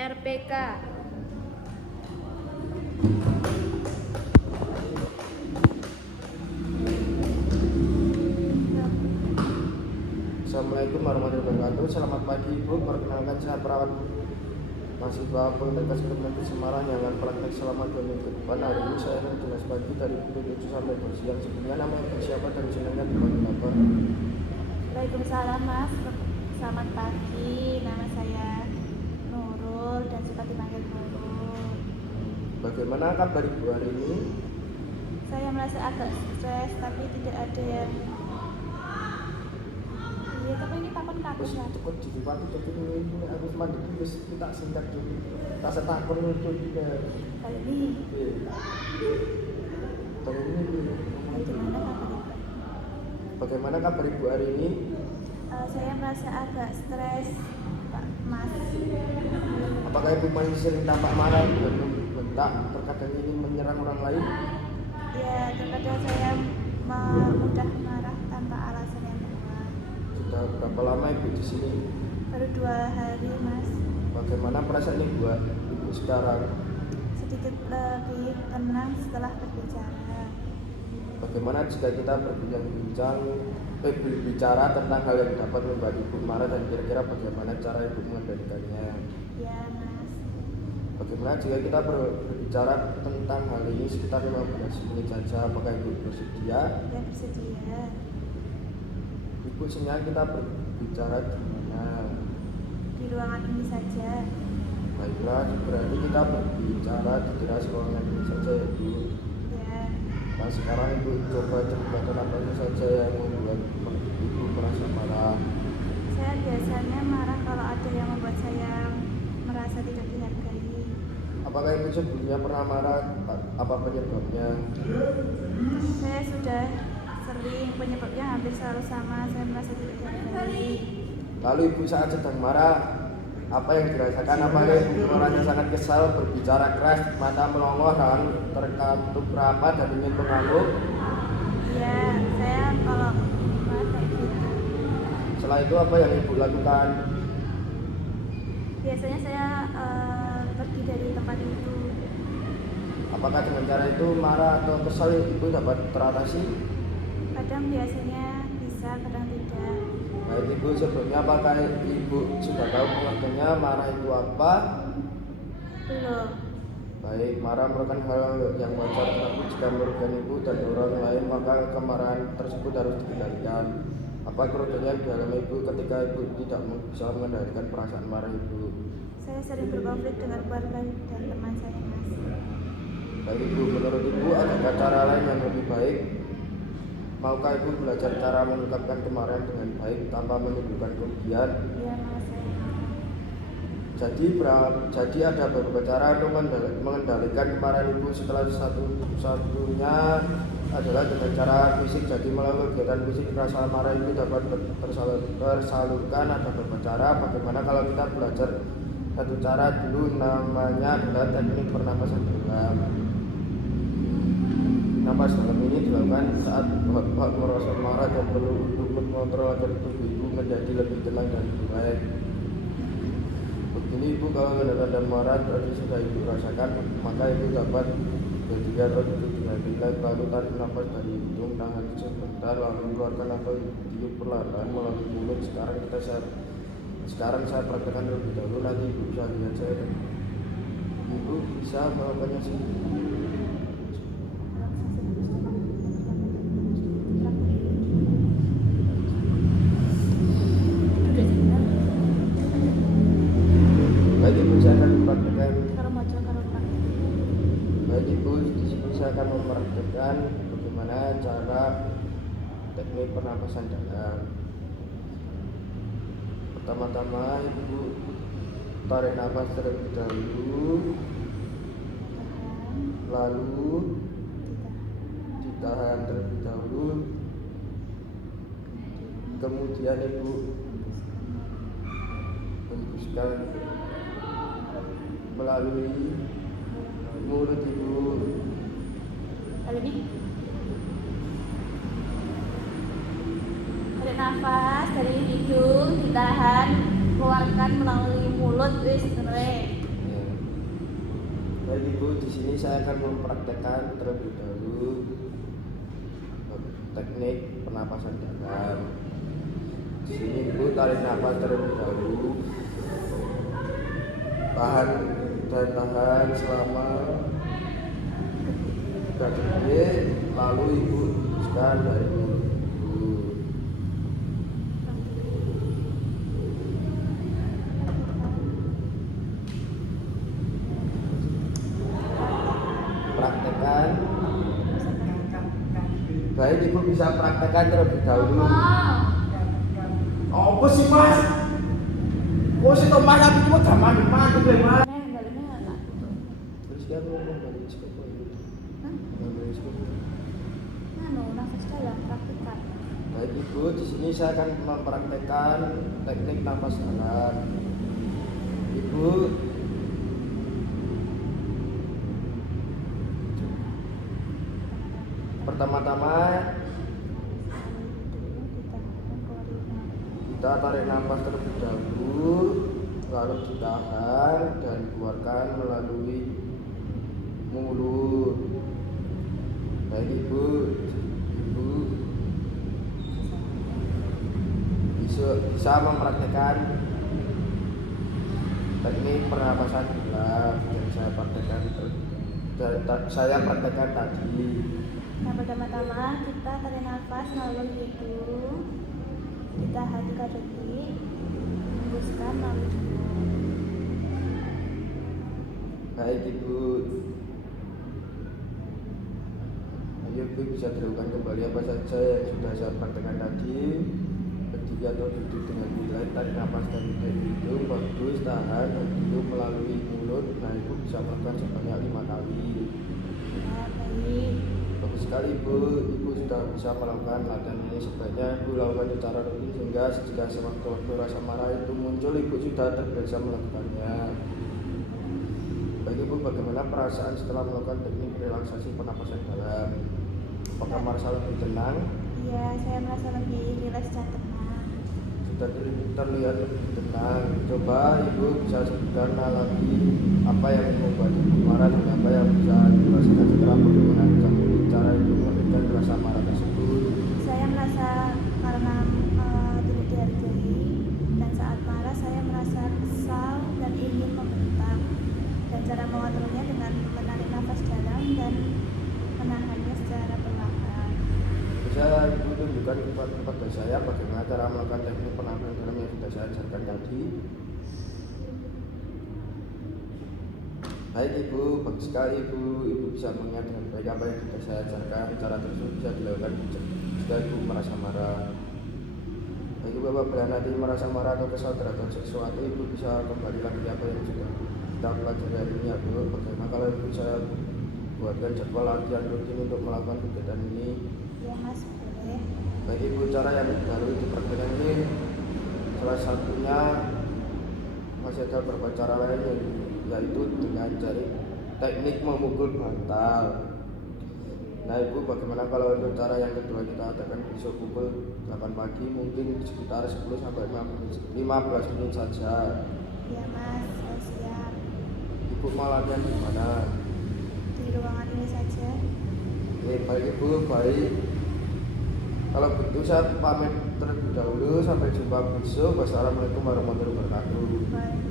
RPK. Assalamualaikum warahmatullahi wabarakatuh. Selamat pagi Ibu. Perkenalkan saya perawat mahasiswa Politeknik Negeri Semarang yang akan praktek selama 2 minggu ke depan. Hari ini saya akan jelas pagi dari pukul 7 sampai 2 siang. Sebelumnya nama Ibu siapa dan jenengnya dipanggil apa? Waalaikumsalam Mas. Selamat pagi. Nama saya Nurul dan suka dipanggil Nurul. Bagaimana kabar Ibu hari ini? Saya merasa agak stres tapi tidak ada yang. Iya, tapi ini kapan Terus kapan? cukup dipati jadi ini harus mandi terus kita singkat dulu. Rasa takut itu juga. Kali ini Hari ini bagaimana kabar? bagaimana kabar Ibu hari ini? Saya merasa agak stres, Pak Mas. Apakah Ibu masih sering tampak marah dan membentak, terkadang ingin menyerang orang lain? Ya, terkadang saya mudah marah tanpa alasan yang kuat. Sudah berapa lama Ibu di sini? Baru 2 hari Mas. Bagaimana perasaan Ibu sekarang? Sedikit lebih tenang setelah berbicara. Bagaimana jika kita berbicara tentang hal yang dapat membuat Ibu marah dan kira-kira bagaimana cara Ibu mengendalikannya? Ya Mas. Bagaimana jika kita berbicara tentang hal ini sekitar 15 menit saja? Apakah Ibu bersedia? Ya bersedia. Ibu senang kita berbicara di mana? Di ruangan ini saja. Baiklah, berarti kita berbicara di teras ruangan ini saja ya Bu. Ya. Nah sekarang Ibu coba ceritakan apa saja yang membuat Ibu merasa marah. Saya biasanya marah kalau ada yang membuat saya merasa tidak dihargai. Apakah Ibu sebelumnya pernah marah? Apa penyebabnya? Saya sudah sering, penyebabnya hampir selalu sama. Saya merasa tidak dihargai. Lalu Ibu saat sedang marah, apa yang dirasakan? Apakah Ibu merasa sangat kesal, berbicara keras, mata melongo, tangan terkatup rapat dan ingin mengamuk? Ya, saya kalau marah kayak gitu. Setelah itu apa yang Ibu lakukan? Biasanya saya pergi dari tempat itu. Apakah dengan cara itu marah atau kesal Ibu dapat teratasi? Kadang biasanya bisa, kadang tidak. Baik Ibu, sebelumnya apakah Ibu sudah tahu pengertiannya marah itu apa? Belum. Baik, marah merupakan hal yang wajar, tetapi jika merugikan Ibu dan orang lain maka kemarahan tersebut harus dikendalikan. Apa kerugiannya di dalam Ibu ketika Ibu tidak bisa mengendalikan perasaan marah Ibu? Saya sering berkonflik dengan keluarga dan teman saya Mas. Baik Ibu, menurut Ibu adakah cara lain yang lebih baik? Maukah Ibu belajar cara mengungkapkan kemarahan dengan baik tanpa menimbulkan kerugian? Iya Mas, saya mau. Jadi ada beberapa cara untuk mengendalikan kemarahan Ibu. Setelah satunya adalah dengan cara fisik. Jadi melalui kegiatan fisik rasa marah Ibu dapat tersalurkan. Ada beberapa cara. Bagaimana kalau kita belajar satu cara dulu, namanya adalah teknik pernapasan dalam. Napas dalam ini dilakukan saat Bapak merasa marah dan perlu untuk mengontrol agar tubuh Ibu menjadi lebih tenang dan baik. Begini Ibu, kalau tanda marah tadi sudah Ibu rasakan, maka Ibu dapat berdiri atau duduk dengan rileks, lalu tarik nafas dari hidung, tahan sebentar, lalu keluarkan atau tiup perlahan melalui mulut. Sekarang saya praktekkan terlebih dahulu, nanti Ibu bisa lihat saya dan Ibu bisa melakukannya sendiri. Baik Ibu, saya akan mempraktekkan. Baik Ibu, di sini saya akan mempraktekkan bagaimana cara teknik pernapasan dalam. Pertama-tama Ibu tarik nafas terlebih dahulu, lalu ditahan terlebih dahulu, kemudian Ibu hembuskan melalui mulut Ibu. Lalu ini tarik nafas dari hidung, ditahan, keluarkan melalui mulut. Wis, Baik Ibu, di sini saya akan mempraktekkan terlebih dahulu teknik pernapasan dalam. Di sini Ibu tarik nafas terlebih dahulu, tahan selama 3 detik, lalu Ibu hembuskan dari mulut Ibu. Praktekkan. Baik, Ibu bisa praktekkan terlebih dahulu. Apa sih Mas? Kok sih Mas aku cuma gaman Mas, Mas. Terus dia ngomong dari sekolah itu. Dari sekolah. Nafas dalam praktikan. Baik Ibu, di sini saya akan mempraktekkan teknik nafas dalam. Ibu pertama-tama kita tarik nafas terlebih dahulu, lalu ditahan dan keluarkan melalui mulut. Baik Ibu bisa mempraktekkan teknik pernapasan dalam yang saya praktekkan tadi. Nah, pertama-tama kita tarik nafas melalui hidung, ditahan 3 detik, hembuskan melalui hidung. Baik Ibu, ayo Ibu bisa dilakukan kembali apa saja yang sudah saya praktekkan tadi. Berdiri atau duduk dengan rileks, tarik nafas dari hidung, bagus, tahan dan tiup melalui mulut. Nah, Ibu bisa melakukan sebanyak 5 kali. Ya, baik. Bagus sekali Ibu sudah bisa melakukan latihan ini. Sebaiknya Ibu lakukan secara rutin sehingga jika sewaktu-waktu rasa marah itu muncul, Ibu sudah terbiasa melakukannya. Baik Ibu, bagaimana perasaan setelah melakukan teknik relaksasi pernapasan dalam? Apakah merasa lebih tenang? Iya, saya merasa lebih rileks dan tenang. Sudah terlihat lebih tenang. Coba Ibu bisa sebutkan lagi apa yang membuat Ibu marah dan apa yang bisa dirasakan setelah bagaimana cara Ibu mengendalikan rasa marah tersebut. Saya merasa karena tidak dihargai, dan saat marah saya merasa kesal dan ingin membentak. Dan cara mengaturnya dengan menarik nafas dalam dan menahannya secara perlahan. Bisa Ibu tunjukkan kepada saya bagaimana cara melakukan teknik pernapasan dalam yang sudah saya ajarkan tadi. Baik Ibu, bagus sekali Ibu bisa mengingat dengan baik apa yang sudah saya ajarkan. Cara tersebut bisa dilakukan jika Ibu merasa marah. Baik Ibu, apabila nanti merasa marah atau kesal terhadap sesuatu, Ibu bisa kembali lagi apa yang sudah kita pelajari hari ini ya Bu. Bagaimana kalau Ibu saya buatkan jadwal latihan rutin untuk melakukan kegiatan ini? Ya Mas, boleh. Baik Ibu, cara yang baru dipraktikkan ini salah satunya masih ada beberapa cara lain yaitu dengan cari teknik memukul bantal. Nah Ibu, bagaimana kalau untuk cara yang kedua kita adakan besok pukul 8 pagi, mungkin sekitar 10-15 menit saja. Ya Mas, saya siap. Ibu mau latihan di mana? Di ruangan ini saja. Baik Ibu, baik. Kalau begitu saya pamit terlebih dahulu. Sampai jumpa besok. Wassalamualaikum warahmatullahi wabarakatuh. Baik.